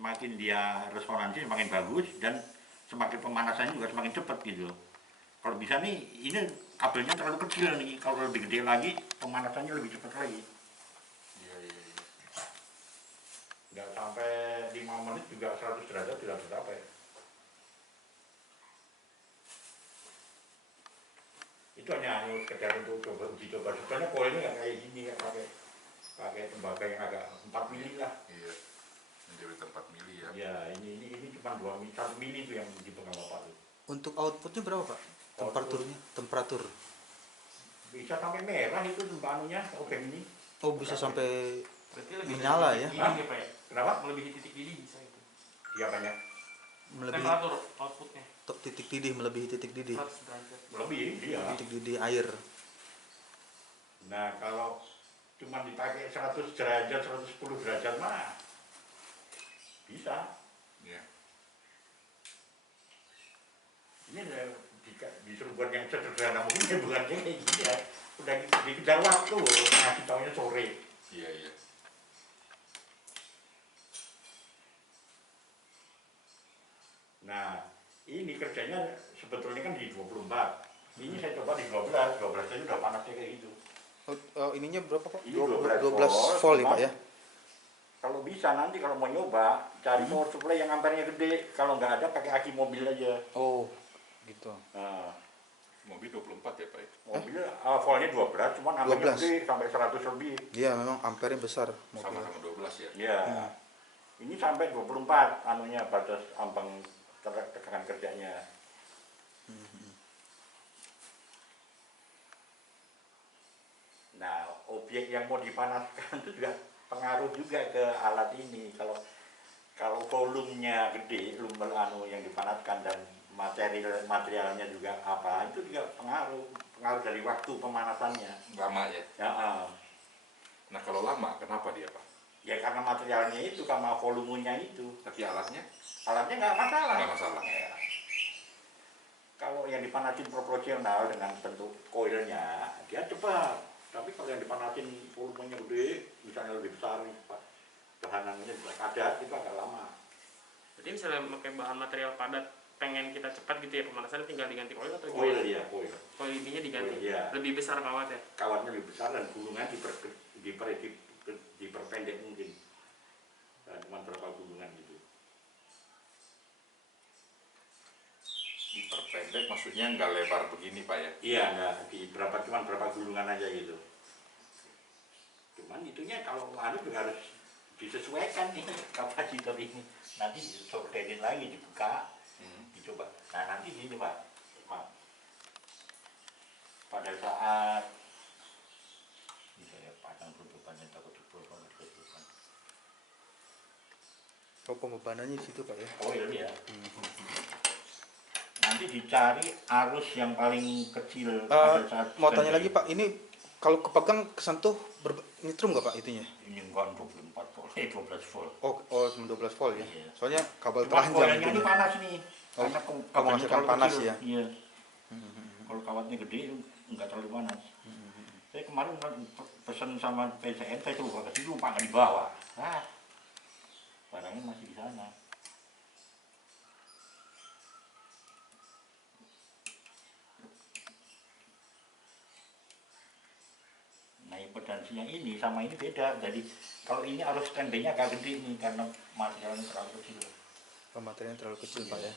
semakin dia resonansi semakin bagus dan semakin pemanasannya juga semakin cepat gitu. Kalau bisa nih, ini kabelnya terlalu kecil nih, kalau lebih gede lagi pemanasannya lebih cepat lagi. Iya. Nggak sampai 5 menit juga 100 derajat tidak tercapai. Itu hanya sekedar untuk uji coba. Sebenarnya koilnya nggak kayak gini, nggak pakai tembaga yang agak 4 mili lah. Iya. Menjadi 4 mili ya. Ya, ini cuma 2 mili, 1 mili itu yang dipegang Bapak tuh. Untuk outputnya berapa Pak? Temperatur? Bisa sampai merah itu anunya, obeng ini. Oh bisa sampai Berarti lebih menyala ya? Ini ya Pak ya? Kenapa? Melebihi titik didih bisa itu. Dia banyak. Melebihi Temperatur outputnya titik didih, melebihi titik didih. 100 derajat. Lebih, dia. Titik didih air. Nah, kalau cuma dipakai 100 derajat, 110 derajat mah bisa. Iya. Ini disuruh buat yang sederhana mungkin ya bukan kayak gini ya. Udah dikejar waktu, ngasih taunya sore. Iya. Nah, ini kerjanya sebetulnya kan di 24. Ini saya coba di 12 aja udah panasnya kayak gitu. Oh, ininya berapa Pak? Ini 12 volt ya Pak ya? Kalau bisa nanti kalau mau nyoba, cari power supply yang ampernya gede. Kalau nggak ada pakai aki mobil aja. Oh, gitu. Nah, Mobil 24 ya Pak ya? mobilnya voltnya 12, cuma ampernya 12. gede sampai 100 lebih. Iya memang ampernya besar mobil. Sama-sama 12 ya? Ya, ini sampai 24 anunya batas ambang tegangan kerjanya. Nah, objek yang mau dipanaskan itu juga pengaruh juga ke alat ini. Kalau volumenya gede, lumbel yang dipanaskan dan materialnya juga apa, itu juga pengaruh dari waktu pemanasannya. Lama ya? Ya, Nah kalau lama kenapa dia Pak? ya karena materialnya itu, karena volumenya itu. Tapi alatnya Alatnya nggak masalah. nggak masalah. Ya. Kalau yang dipanasin proporsional dengan bentuk koilnya, dia cepat. Tapi kalau yang dipanasin volumenya gede, misalnya lebih besar, bahanannya juga padat, itu agak lama. Jadi misalnya pakai bahan material padat, pengen kita cepat gitu ya pemanasan, tinggal diganti koil atau Koil gimana? ya, koil. Koil intinya diganti. Koil, iya. Lebih besar kawatnya. Kawatnya lebih besar dan gulungan diperpendek mungkin. Nah, cuma berapa gulungan gitu. Diperpendek maksudnya nggak lebar begini Pak ya? Iya, enggak cuma berapa gulungan aja gitu. Cuman itunya kalau juga harus disesuaikan nih kapasitor ini. Nanti disorderin lagi, dibuka, dicoba. Nah nanti gini Pak, pada saat ini saya pasang tutupannya takut jebol banget tutupan. Oh pembebanannya di situ Pak ya? Oh iya. Nanti dicari arus yang paling kecil. Mau tanya lagi Pak, ini kalau kepegang kesentuh nyetrum nggak Pak itunya? Ini enggak 24 volt, 12 volt. Oh 12 volt ya? Iya. Soalnya kabel Cuma telanjang koilnya ini itunya. panas nih. Oh, Karena menghasilkan terlalu panas kecil. ya? Iya. Kalau kawatnya gede enggak terlalu panas. Saya kemarin pesan sama PCN, saya coba ke situ, Pak, nggak dibawa. Barangnya masih di sana. Nah, impedansi yang ini sama ini beda. Jadi kalau ini arus standby-nya agak gede nih karena materialnya terlalu kecil. Materialnya terlalu kecil Pak ya?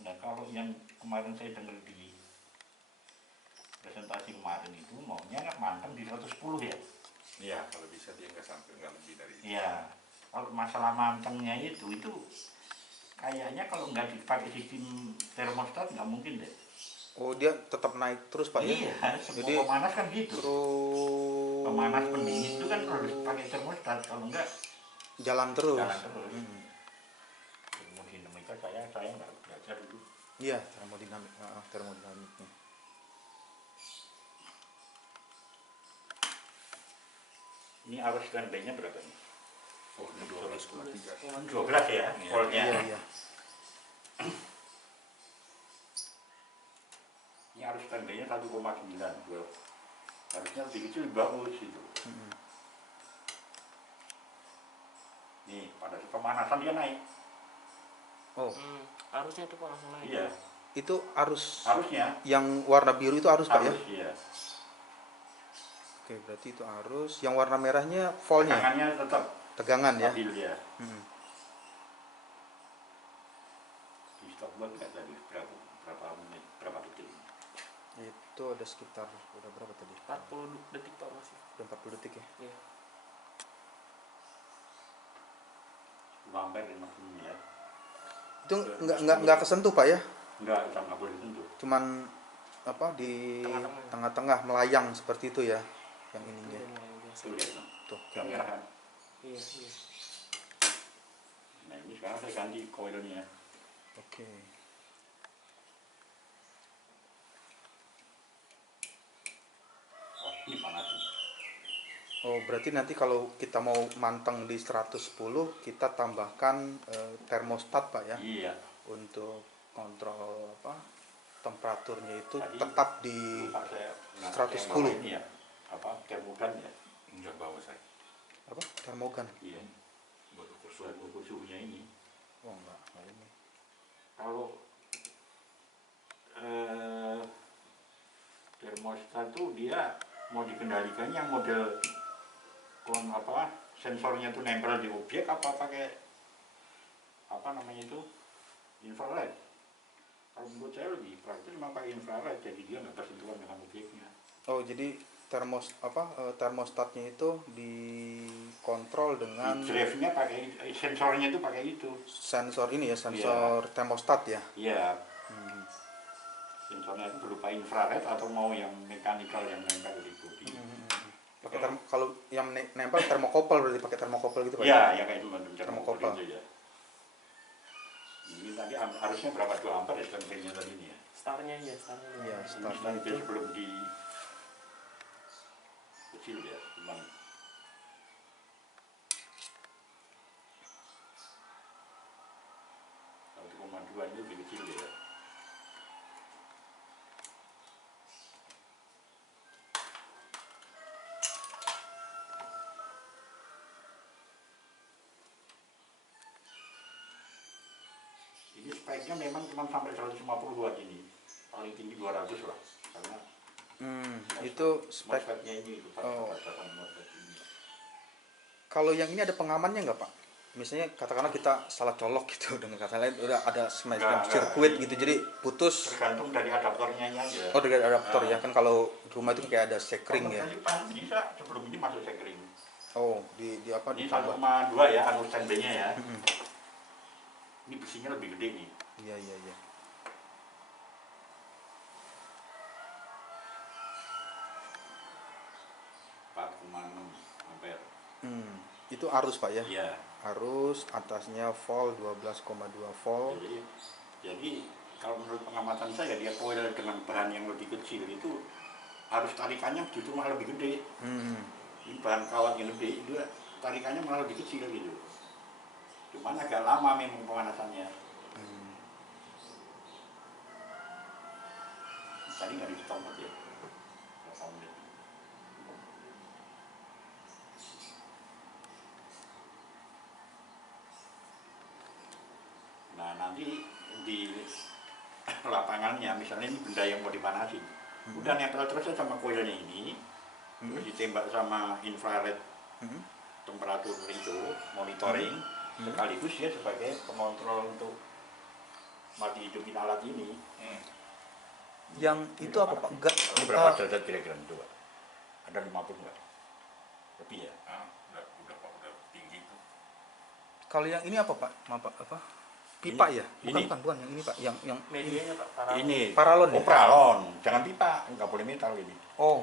Nah, kalau yang kemarin saya dengar di presentasi kemarin itu maunya manteng di 110 ya? Iya, kalau bisa dia nggak lebih dari itu. Iya. Kalau masalah mantengnya itu kayaknya kalau nggak dipakai sistem termostat nggak mungkin deh. Oh dia tetap naik terus Pak ya? Iya, Jadi semua pemanas kan gitu. terus Pemanas pendingin itu kan harus pakai termostat, kalau enggak jalan terus. jalan terus. Ilmu dinamika saya nggak belajar dulu. Iya, termodinamiknya. Ini arus standby-nya berapa nih? Voltnya 12,3. 12 ya, voltnya. Iya. standarnya 1,9 gua. Harusnya lebih kecil lebih bagus gitu. Nih pada pemanasan dia naik. Oh, Harusnya itu Pak langsung naik. Iya. itu arus Harusnya. yang warna biru itu arus Pak ya? Harus iya. Oke, berarti itu arus. Yang warna merahnya voltnya, Tegangannya tetap tegangan ya? stabil ya. Hmm. Di stop buat nggak tadi berapa menit berapa detik? Itu ada sekitar udah berapa tadi? 40 detik Pak masih. Udah 40 detik ya? Iya. 10 ampere maksudnya ya. Itu nggak kesentuh Pak ya? Enggak, kita nggak boleh sentuh. Cuman apa di Tengah-tengah. tengah-tengah melayang seperti itu ya, yang ininya. Iya, biasa. Tuh lihat dong. Tuh. Yang merah kan. Iya, iya. Nah ini sekarang saya ganti koilnya. Oke. Oh ini panas nih. Oh, berarti nanti kalau kita mau manteng di 110, kita tambahkan termostat Pak ya, Iya. untuk kontrol apa temperaturnya itu Tadi tetap di lupa saya 110. ini ya. Apa termogan ya? Enggak bawa saya. apa termogan. Iya. Buat ukur Buat suhu. ukur suhunya ini. Oh enggak ini. Kalau termostat tuh dia mau dikendalikan yang model sensornya tuh nempel di objek apa pakai apa namanya itu infrared. Kalau menurut saya lebih praktis memang pakai infrared, jadi dia nggak bersentuhan dengan objeknya. Oh jadi termostatnya itu dikontrol dengan Drive-nya pakai sensornya itu pakai itu. sensor ini ya, sensor termostat ya. Iya, Hmm. sensornya itu berupa infrared atau mau yang mekanikal yang nempel di bodi. Pakai kalau yang nempel termokopel, berarti pakai termokopel gitu Pak. Iya, ya kayak itu Termokopel. itu ya. Ini tadi harusnya berapa 2 ampere ya standarnya tadi ini ya. Startnya iya, startnya. Iya, Ini startnya standar itu sebelum di kecil ya, cuman kalau 1,2 ini lebih kecil ya. Ini speknya memang cuma sampai 150 watt ini, paling tinggi 200 lah, karena itu spek. MOSFET-nya ini Oh. batasan MOSFET ini. Kalau yang ini ada pengamannya nggak Pak? Misalnya katakanlah kita salah colok gitu dengan kata lain udah ada semacam Nggak, sirkuit ini gitu, jadi putus. Tergantung dari adaptornya aja. Oh dengan adaptor ya kan, kalau di rumah itu kayak ada sekring ya. Bisa sebelum ini masuk sekring. Oh di apa Ini ditambah. 1,2 ya, anu standby-nya ya. Mm-mm. Ini besinya lebih gede nih. Iya iya iya. Ampere. Itu arus Pak ya? Iya. Arus atasnya volt 12,2 volt. Jadi kalau menurut pengamatan saya dia coil dengan bahan yang lebih kecil itu arus tarikannya justru malah lebih gede. Ini bahan kawat yang gede itu tarikannya malah lebih kecil gitu. Cuman agak lama memang pemanasannya. Tadi nggak di stop aja. Berapa menit. Nah nanti di lapangannya misalnya ini benda yang mau dipanasin, udah nempel terus sama koilnya ini, terus ditembak sama infrared temperatur itu monitoring, sekaligus dia sebagai pengontrol untuk mati hidupin alat ini. Yang itu apa Pak? Ini berapa derajat kira-kira coba? Ada 50 nggak? Lebih ya? Udah tinggi tuh. Kalau yang ini apa Pak? Maaf Pak, apa? Pipa ya? ini. Bukan yang ini Pak, yang Medianya Pak, paralon. Ini Paralon ya? Oh paralon, jangan pipa, nggak boleh metal ini. Oh.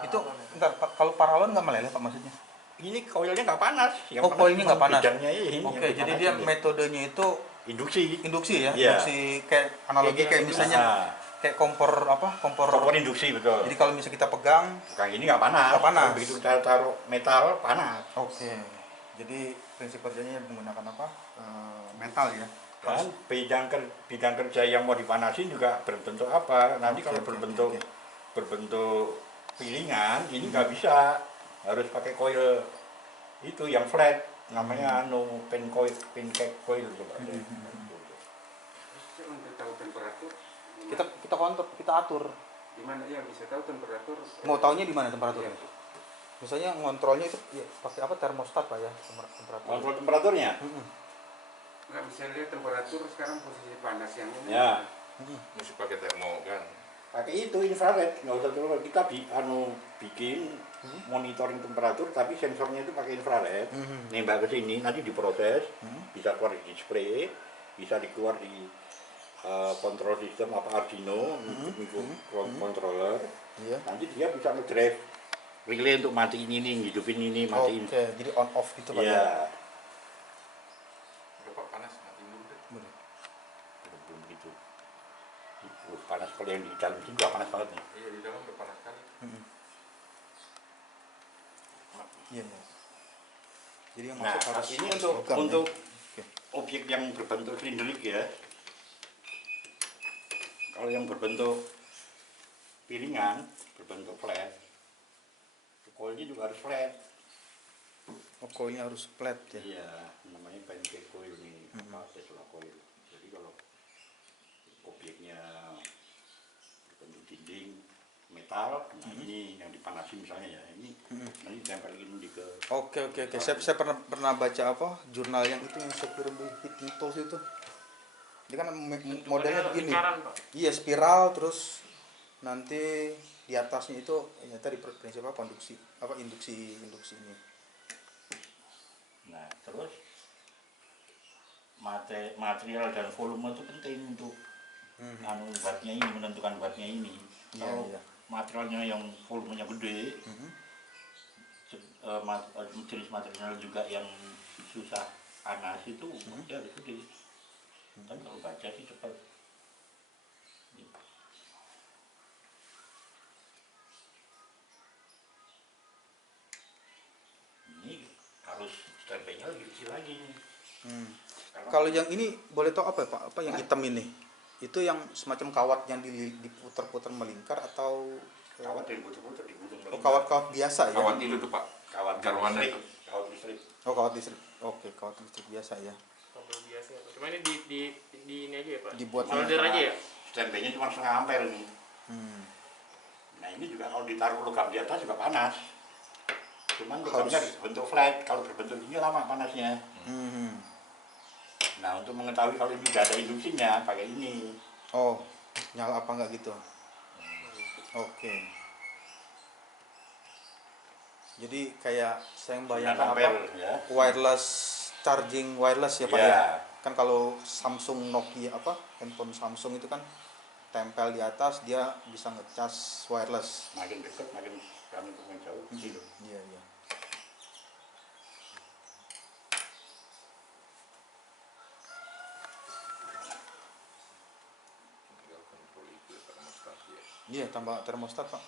Itu Paralon ya. entar Pak, kalau paralon nggak meleleh Pak maksudnya? Ini koilnya nggak panas. Oh, koilnya nggak panas. Bidangnya ini. Oke, jadi dia metodenya itu induksi. induksi ya? Iya. Induksi kayak analogi kayak misalnya kayak kompor kompor induksi betul. Jadi kalau misalnya kita pegang, Bukan ini nggak panas. Nggak panas. Kalau begitu kita taruh metal panas. oke. Jadi prinsip kerjanya menggunakan apa? Metal ya. Dan bidang kerja yang mau dipanasin juga berbentuk apa? Nanti Oke, kalau oke, berbentuk oke. berbentuk piringan ini nggak bisa, harus pakai coil itu yang flat, namanya pancake coil gitu Pak. Terus untuk tahu temperatur, Kita kontrol, kita atur. di mana ya bisa tahu temperatur? Mau taunya di mana temperaturnya? Iya. Misalnya ngontrolnya itu ya, pakai apa, termostat Pak ya, temperatur. Kontrol temperaturnya? Nggak bisa lihat temperatur sekarang posisi panas yang ini. Ya, Mesti pakai termo kan. pakai itu infrared, nggak usah terlalu. Kita bikin monitoring temperatur, tapi sensornya itu pakai infrared. Nembak ke sini, nanti diproses, bisa keluar di display, bisa dikeluar di kontrol sistem apa Arduino, microcontroller. Iya. Nanti dia bisa ngedrive relay untuk matiin ini, hidupin ini, matiin. Oke, jadi on off gitu Pak Iya. ya. Udah Pak panas, matiin dulu deh. Boleh. Belum begitu. Panas, kalau yang di dalam sini juga panas banget nih. Iya di dalam udah panas sekali. Iya, iya. Jadi yang Nah, masuk harus ini logam, untuk ya. Oke. objek yang berbentuk silinderik ya. Kalau yang berbentuk piringan, berbentuk flat, coilnya juga harus flat. Oh, coilnya harus flat ya. Iya, namanya pancake coil nih, apa Tesla coil. Jadi kalau objeknya berbentuk dinding metal, nah ini yang dipanasin misalnya ya, ini nanti tempelin di ke. Oke. Saya pernah baca apa jurnal yang itu yang sekirim di heating tools itu. Dia kan modelnya begini. lingkaran, Pak. Iya, spiral, terus nanti di atasnya itu ternyata di prinsip apa, induksi ini. Nah, terus material dan volume itu penting untuk wattnya ini, menentukan wattnya ini. Iya, Kalau iya. materialnya yang volumenya gede, jenis material juga yang susah panas itu dia harus gede. Kan kalau baca sih cepat. Ini harus stempelnya lebih kecil lagi nih. Kalau yang ini boleh tahu apa ya Pak? Apa yang hitam ini? Itu yang semacam kawat yang diputar-putar melingkar atau Kawat yang putar-putar di gunung. kawat biasa ya? Kawat itu tuh Pak. Kawat Jaruan listrik. itu. Kawat listrik. Oh, kawat listrik. Oke, kawat listrik biasa ya. Kabel biasa ya, Pak. Cuma ini di ini aja ya, Pak. Dibuat solder aja ya. Stempelnya cuma setengah ampere nih. Nah ini juga kalau ditaruh logam di atas juga panas. Cuman logamnya Harus- berbentuk flat, kalau berbentuk ini lama panasnya. Nah untuk mengetahui kalau ini tidak ada induksinya, pakai ini. Oh, nyala apa enggak gitu? Oke. Jadi kayak saya membayangkan apa? Ya. Wireless charging wireless ya Pak Ya. ya. Kan kalau Samsung, Nokia apa handphone Samsung itu kan tempel di atas, dia bisa ngecas wireless. Makin dekat makin kami makin jauh. Gitu. Iya, iya. Tinggal kontrol itu ya termostat ya. Iya, tambah termostat Pak.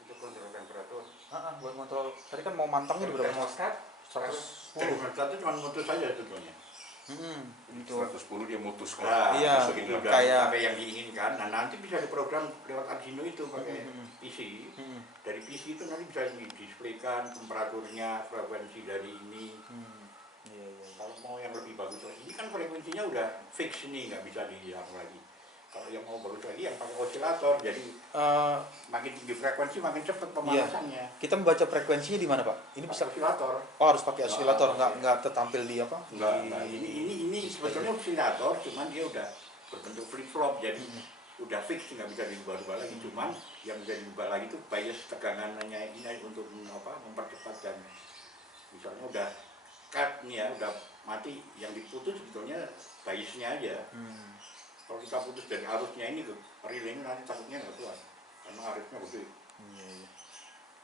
Untuk kontrol temperatur. Buat kontrol. Tadi kan mau mantangnya di berapa? Termostat 110. Termostat itu cuma mutus saja sebetulnya. Itu. 110 dia mutus kan. Nah, Iya, begitu udah kayak- sampai yang diinginkan. Nah nanti bisa diprogram lewat Arduino itu pakai PC. Dari PC itu nanti bisa didisplaykan temperaturnya, frekuensi dari ini. Iya, iya. Kalau mau yang lebih bagus lagi, ini kan frekuensinya udah fix nih, nggak bisa dihilangkan lagi. Kalau yang mau bagus lagi, yang pakai osilator. Jadi makin tinggi frekuensi, makin cepat pemanasannya. Kita membaca frekuensinya di mana Pak? Ini bisa. Pakai osilator. Oh, harus pakai osilator, nggak tertampil di apa? Enggak, Di- enggak. Ini sebetulnya osilator, cuman dia udah berbentuk flip flop, jadi udah fix, nggak bisa dirubah-rubah lagi. Cuman yang bisa dirubah lagi itu bias tegangannya ini untuk mempercepat, dan misalnya udah cut nih ya, udah mati, yang diputus sebetulnya biasnya aja. Kalau kita putus dari arusnya ini ke relay nanti takutnya nggak kuat karena arusnya gede. Iya, iya.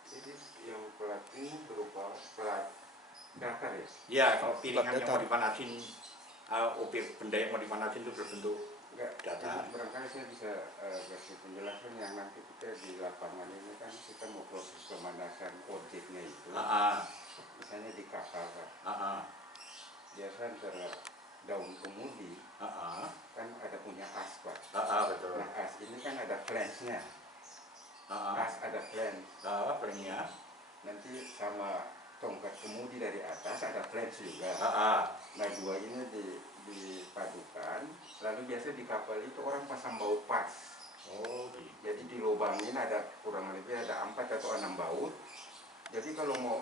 Jadi yang plat ini berupa plat datar ya. Ya kalau piringan yang datar. mau dipanasin, objek benda yang mau dipanasin itu berbentuk Enggak, datar. jadi barangkali saya bisa kasih penjelasan yang nanti kita di lapangan ini kan kita mau proses pemanasan objeknya itu. Ah, Misalnya di kapal Pak. ah, ah. Biasa antara daun kemudi kan ada punya as Pak. Betul. Nah as ini kan ada flange-nya, Ah, as ada flange, Flanknya. nanti sama tongkat kemudi dari atas ada flange juga. Nah dua ini dipadukan, lalu biasa di kapal itu orang pasang baut pas. Oh, gitu. Jadi dilobangin ada kurang lebih ada 4 atau 6 baut. Jadi kalau mau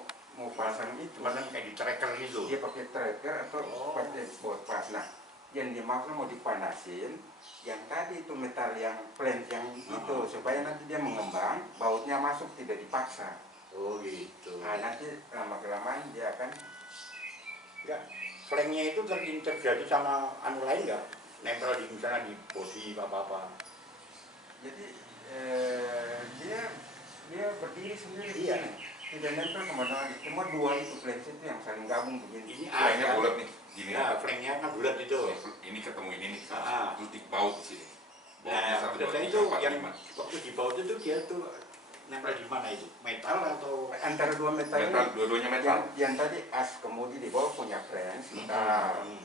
pasang itu, Macam kayak di tracker gitu. dia pakai tracker atau pakai baut pas. Nah, yang dimaksud mau dipanasin, yang tadi itu metal yang flange yang itu supaya nanti dia mengembang, bautnya masuk tidak dipaksa. Oh, gitu. Nah nanti lama kelamaan dia akan Ya, flanknya itu terjadi sama anu lain nggak? Nempel di misalnya di bodi apa-apa. jadi dia berdiri sendiri. Iya. Tidak nempel kemana lagi. Cuma dua itu flange itu yang saling gabung begini. Ini Flanknya ada. bulat nih, gini. Ya, flanknya kan bulat itu. Ini ketemu ini nih, Ah. terus di baut di sini. Nah, Satu, biasanya dua, itu tiga, empat, yang lima. waktu di bawah itu dia tuh nempel di mana itu? Metal atau Antara dua metal Metal, ini, dua-duanya metal. yang tadi as kemudi di bawah punya flange metal. Hmm.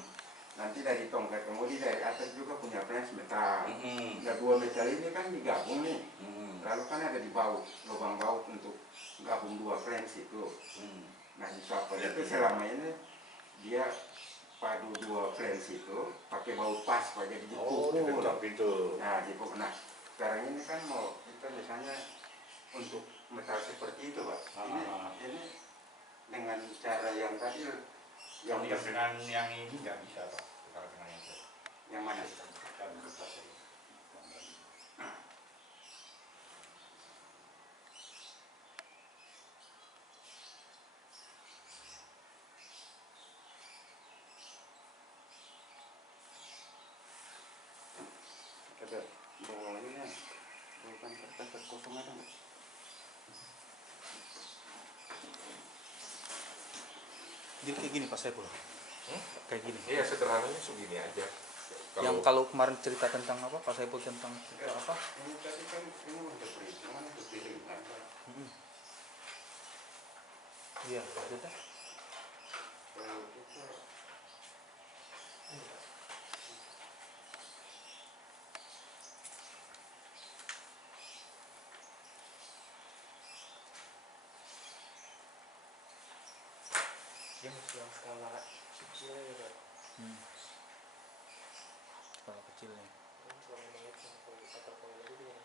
Nanti dari tongkat kemudi dari atas juga punya flange metal. Hmm. Nah dua metal ini kan digabung nih. Hmm. Lalu kan ada di baut, lubang baut untuk gabung dua flange itu. Hmm. Nah di kapal itu selama ini dia padu dua flange itu pakai baut pas Pak, jadi Oh, jepuk. tetap gitu. Nah jepuk. Nah sekarang ini kan mau kita misalnya untuk metal seperti itu Pak. Ini dengan cara yang tadi Yang dengan yang ini nggak bisa, Pak. Kalau dengan yang itu. yang mana? Ada bolanya, bukan kertas kosong ada nggak? Jadi kayak gini Pak Saiful. Kayak gini. Iya, sederhananya segini aja. Yang kalau kemarin cerita tentang apa Pak Saiful tentang cerita apa? Ini tadi kan ini untuk perhitungan untuk piringan Pak. Iya, maksudnya. Kalau kita Dia masih yang skala kecil ya Pak. Kalau kecilnya. Kalau menit atau poin lebih dengan